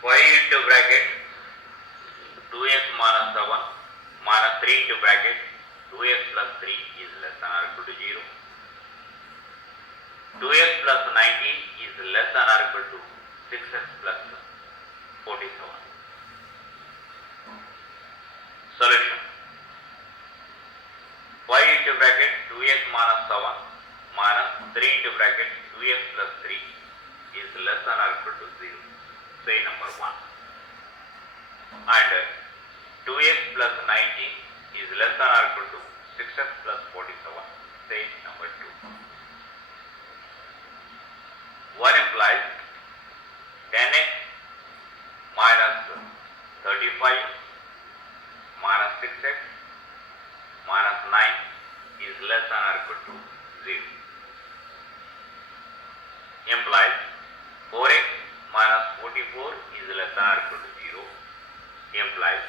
5 into bracket 2x minus 7 minus 3 into bracket 2x plus 3 is less than or equal to 0. 2x plus 90 is less than or equal to 6x plus 47. Solution. 5 into bracket 2x minus 7 minus 3 into bracket 2x plus 3 is less than or equal to 0. Say number 1. And 2x plus 19 is less than or equal to 6x plus 47. Say number 2. 1 implies 10x minus 35 minus 6x minus 9 is less than or equal to 0. Implies 4x minus 44 is less than or equal to 0. Implies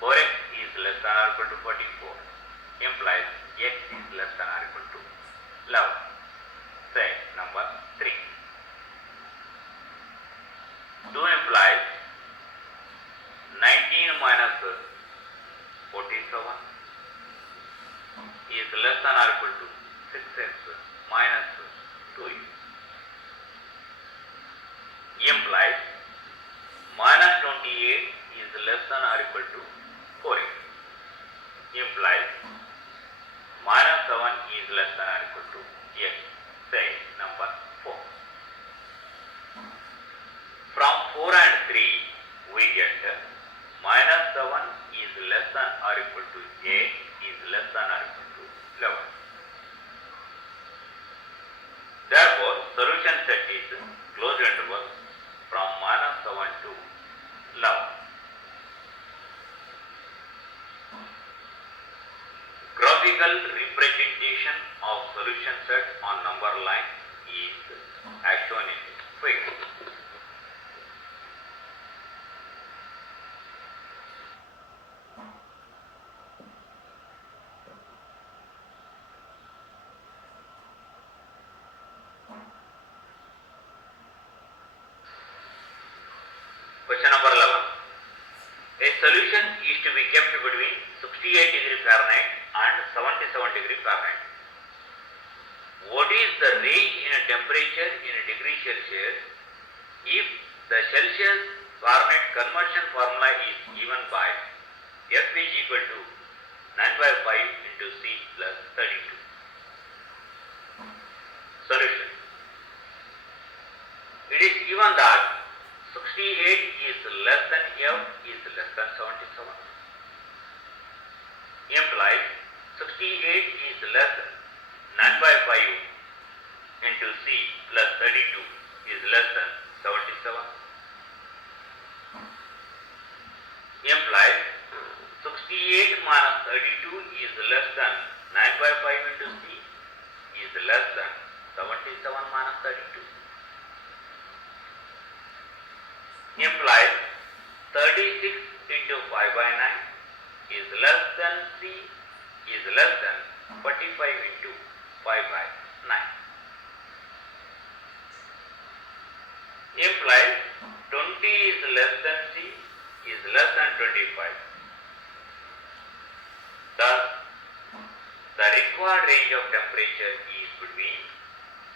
4x is less than or equal to 44. Implies x is less than or equal to 11. Say number 3. 2 implies 19 minus 47 is less than or equal to 6x minus 2x. Implies minus 28 is less than or equal to 4x. Implies minus 7 is less than or equal to x. Say number 4. From 4 and 3 we get minus 7 is less than or equal to a is less than or equal to 11. Therefore, solution set is closed interval from minus 7 to 11. Graphical representation of solution set on number line is as shown in this figure. Question number 11. A solution is to be kept between 68 degree Fahrenheit and 77 degree Fahrenheit. What is the range in a temperature in a degree Celsius if the Celsius Fahrenheit conversion formula is given by F is equal to 9 by 5 into C plus 32. Solution. It is given that 68 is less than F is less than 77. Implies 68 is less than 9 by 5 into C plus 32 is less than 77. Implies 68 minus 32 is less than 9 by 5 into C is less than 77 minus 32. Implies 36 into 5 by 9 is less than C is less than 45 into 5 by 9. Implies 20 is less than C is less than 25. Thus, the required range of temperature is between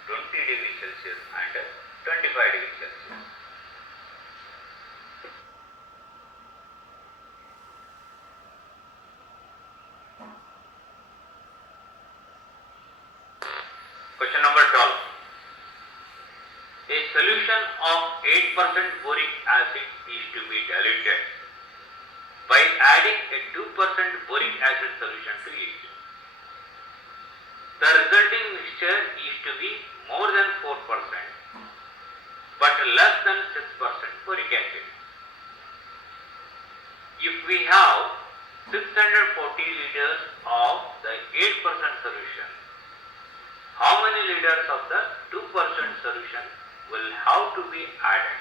20 degrees Celsius and 25 degrees Celsius. Question number 12. A solution of 8% boric acid is to be diluted by adding a 2% boric acid solution to it. The resulting mixture is to be more than 4% but less than 6% boric acid. If we have 640 liters of the 8% solution, how many liters of the 2% solution will have to be added?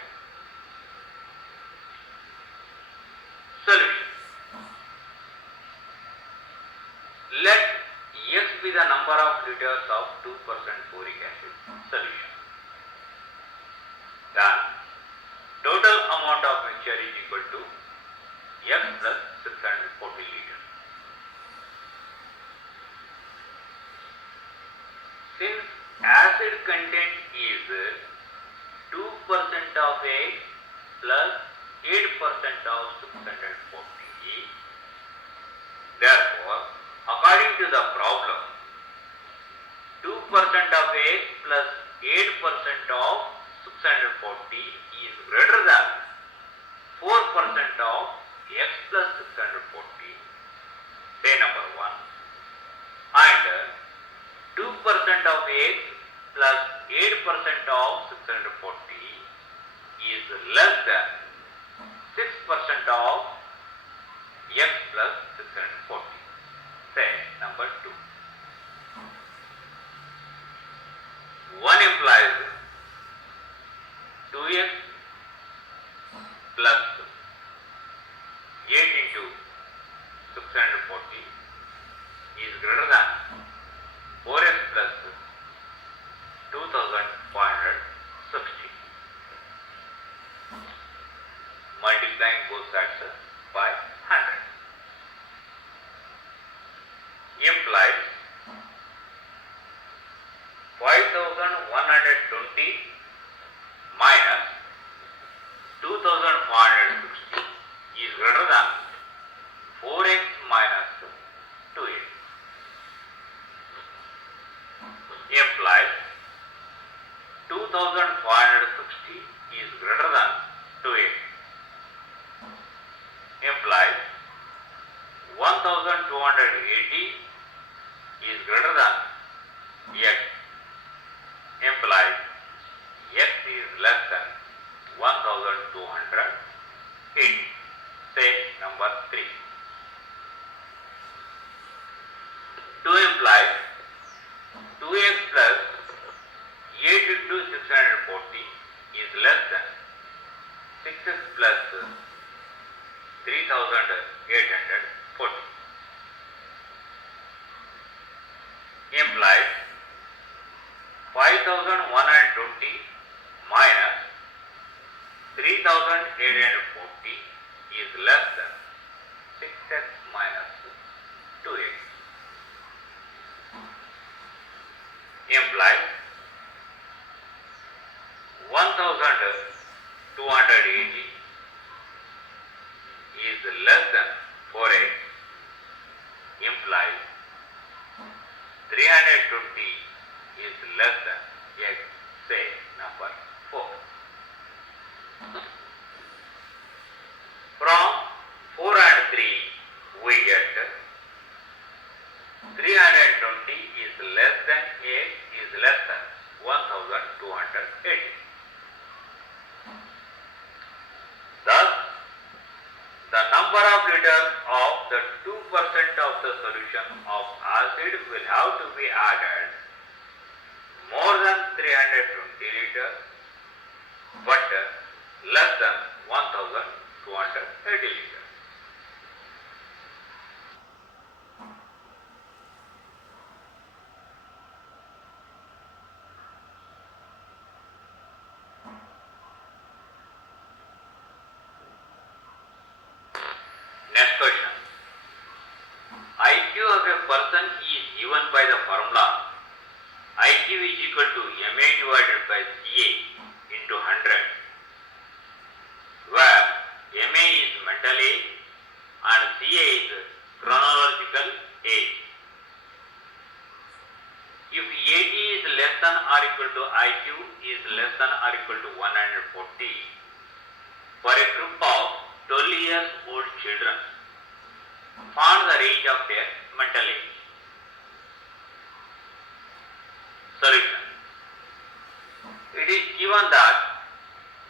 Solution. Let X be the number of liters of 2% boric acid solution. Then total amount acid content is 2% of X plus 8% of 640. Therefore, according to the problem, 2% of X plus 8% of 640 is greater than 4% of X plus 640. Say number 1. And 2% of X plus 8% of 640 is less than 6% of X plus 640. Say number 2. 1 implies 2x plus 8 into 640 is greater than 4x plus 2560. Multiplying both sides by 100 implies 5120 minus 2460 is greater than 4x minus 2x. Implies 2460 is greater than 2x. Implies 1280 is greater than x. Implies x is less than 1280. Say number 3. 2 implies 2x plus 8 into 640 is less than 6x plus 3840. Implies 5120 minus 3840 is less than 6x minus 2x. Implies 1280 is less than 4x. Implies 320 is less than x. Say number 4. From 4 and 3 we get 320 is less than x is less than 1280. Thus, the number of liters of the 2% of the solution of acid will have to be added more than 320 liters but less than 1280 liters. Next question. IQ of a person is given by the formula IQ is equal to MA divided by CA into 100, where MA is mental age and CA is chronological age. If AD is less than or equal to IQ is less than or equal to 140 for a group of 12 years old children, find the range of their mental age. Solution. It is given that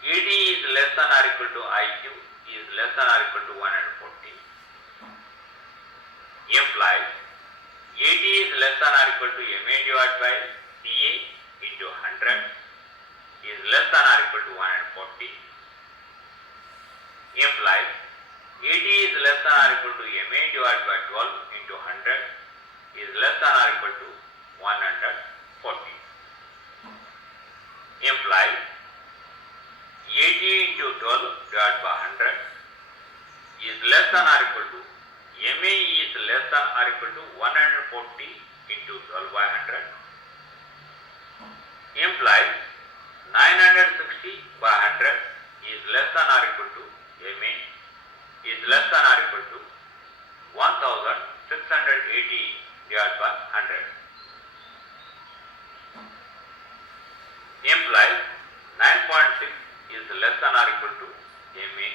AD is less than or equal to IQ is less than or equal to 140. Implies AD is less than or equal to MA divided by CA into 100 is less than or equal to 140. Implies AD is less than or equal to MA divided by 12 into 100 is less than or equal to 140. Implies AD into 12 divided by 100 is less than or equal to MA is less than or equal to 140 into 12 by 100. implies 960 by 100 is less than or equal to MA is less than or equal to 1680 divided by 100. Implies 9.6 is less than or equal to MA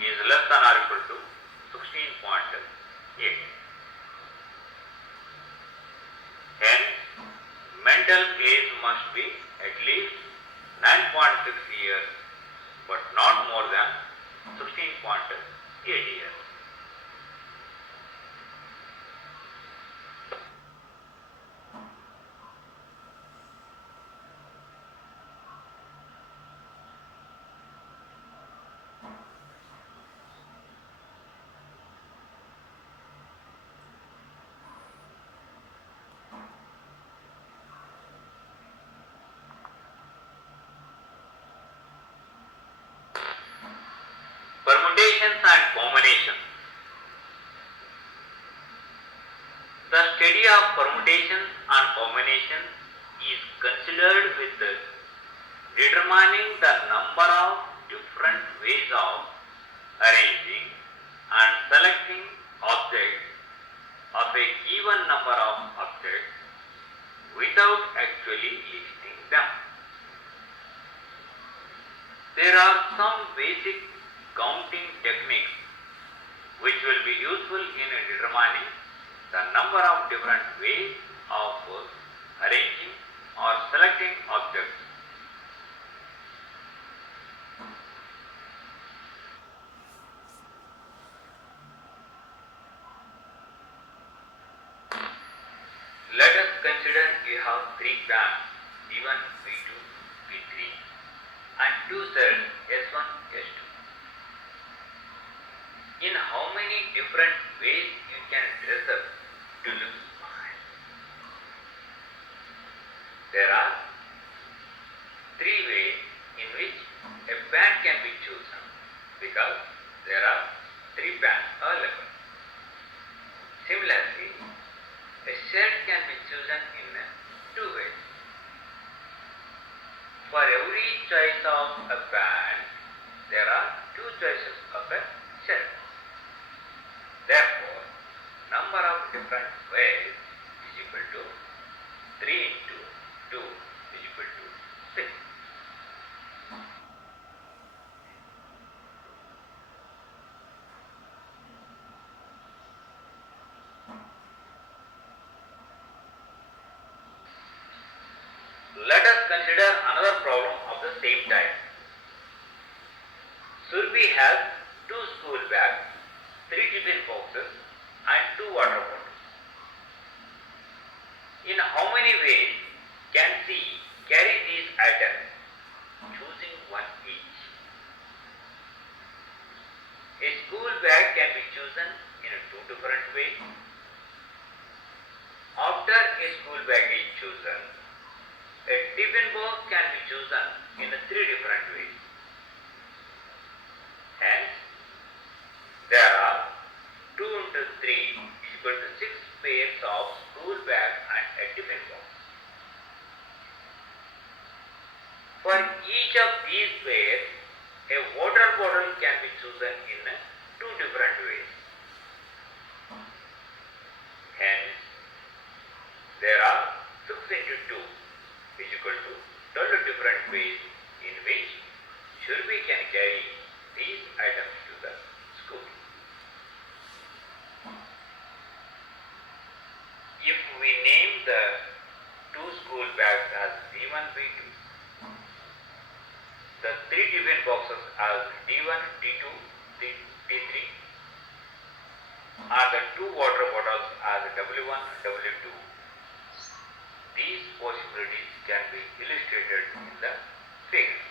is less than or equal to 16.8. Hence, mental age must be at least 9.6 years but not more than 16.8 years. Permutations and combinations. The study of permutations and combinations is considered with determining the number of different ways of arranging and selecting objects of a given number of objects without actually listing them. There are some basic counting techniques which will be useful in determining the number of different ways of arranging or selecting objects. Let us consider we have three pans P1, P2, P3 and two cells S1, S2. In how many different ways you can dress up to look smart? There are three ways in which a band can be chosen because there are three bands available. Similarly, a shirt can be chosen in two ways. For every choice of a band, there are two choices of a shirt. Therefore, number of different ways is equal to 3 into 2 is equal to 6. Let us consider another problem of the same type. Surbi has two school bags, 3 tiffin boxes and 2 water bottles. In how many ways can she carry these items, choosing one each? A school bag can be chosen in 2 different ways. After a school bag is chosen, a tiffin box can be chosen in 3 different ways. Hence, there are 2 into 3 is equal to 6 pairs of school bag and a tiffin box. For each of these pairs, a water bottle can be chosen in 2 different ways. Hence, there are 6 into 2 is equal to 12 different ways in which Shurbi can carry these items to the school. If we name the 2 school bags as B1, B2, the 3 tiffin boxes as D1, D2, D3, and the 2 water bottles as W1, W2, these possibilities can be illustrated in the figure.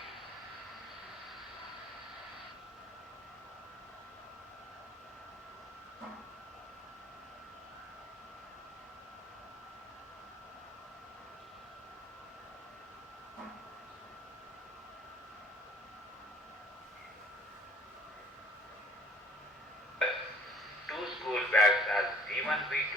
Two school bags as B1, B2.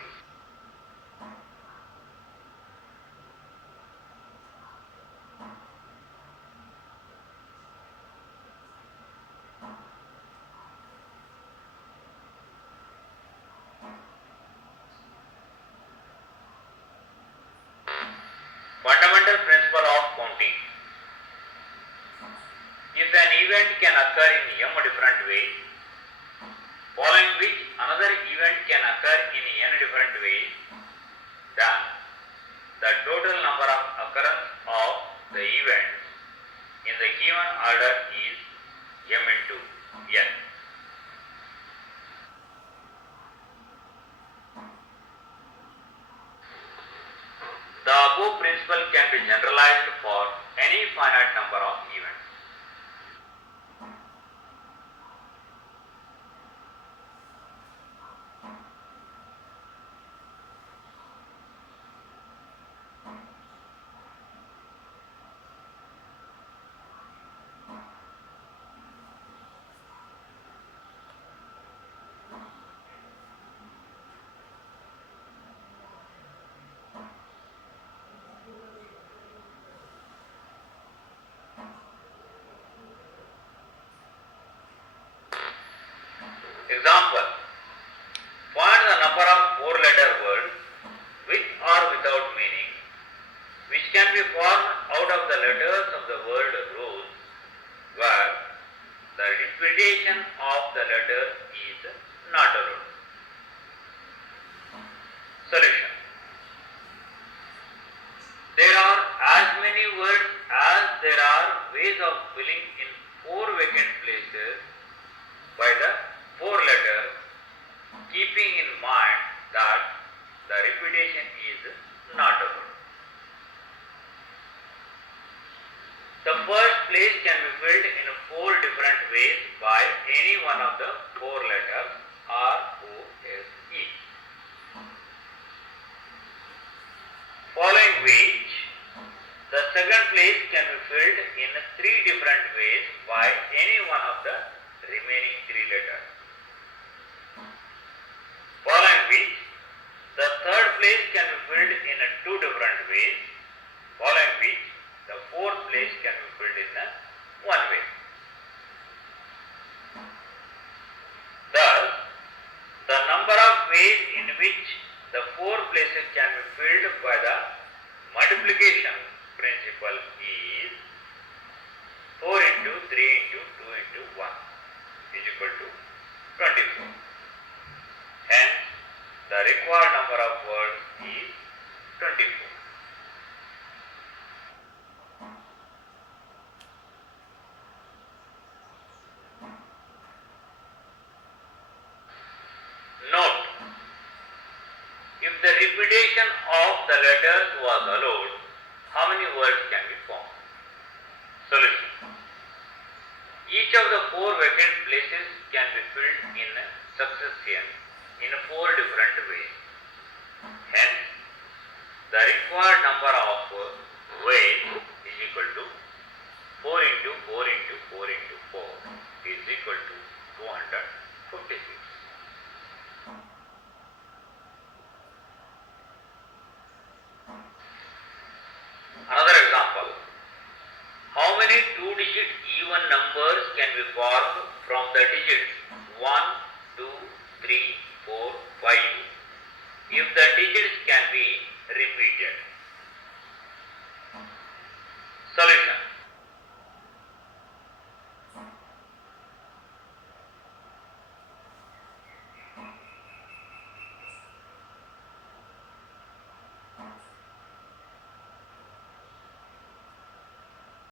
event can occur in m different ways, following which another event can occur in n different ways, then the total number of occurrence of the events in the given order is m into n. The above principle can be generalized for any finite number of events. Example, find the number of four-letter words with or without meaning which can be formed out of the letters of the word rose where the repetition of the letter is not allowed. Solution. There are as many words as there are ways of filling in four vacant places by the four letters, keeping in mind that the repetition is not allowed. The first place can be filled in four different ways by any one of the four letters R, O, S, E. Following which, the second place can be filled in three different ways by any one of the remaining three letters. Following which, the third place can be filled in two different ways. Following which, the fourth place can be filled in one way. Thus, the number of ways in which the four places can be filled by the multiplication principle is 4 into 3 into 2 into 1 is equal to 24. Hence, the required number of words is 24. Note, if the repetition of the letters was allowed, how many words can be formed? Solution. Each of the four vacant places can be filled in succession in four different ways. Hence, the required number of ways is equal to 4 into 4 into 4 into 4 is equal to 256. Another example. How many two-digit even numbers can be formed from the digits 1, 2, 3, 4, 5 if the digits can be repeated?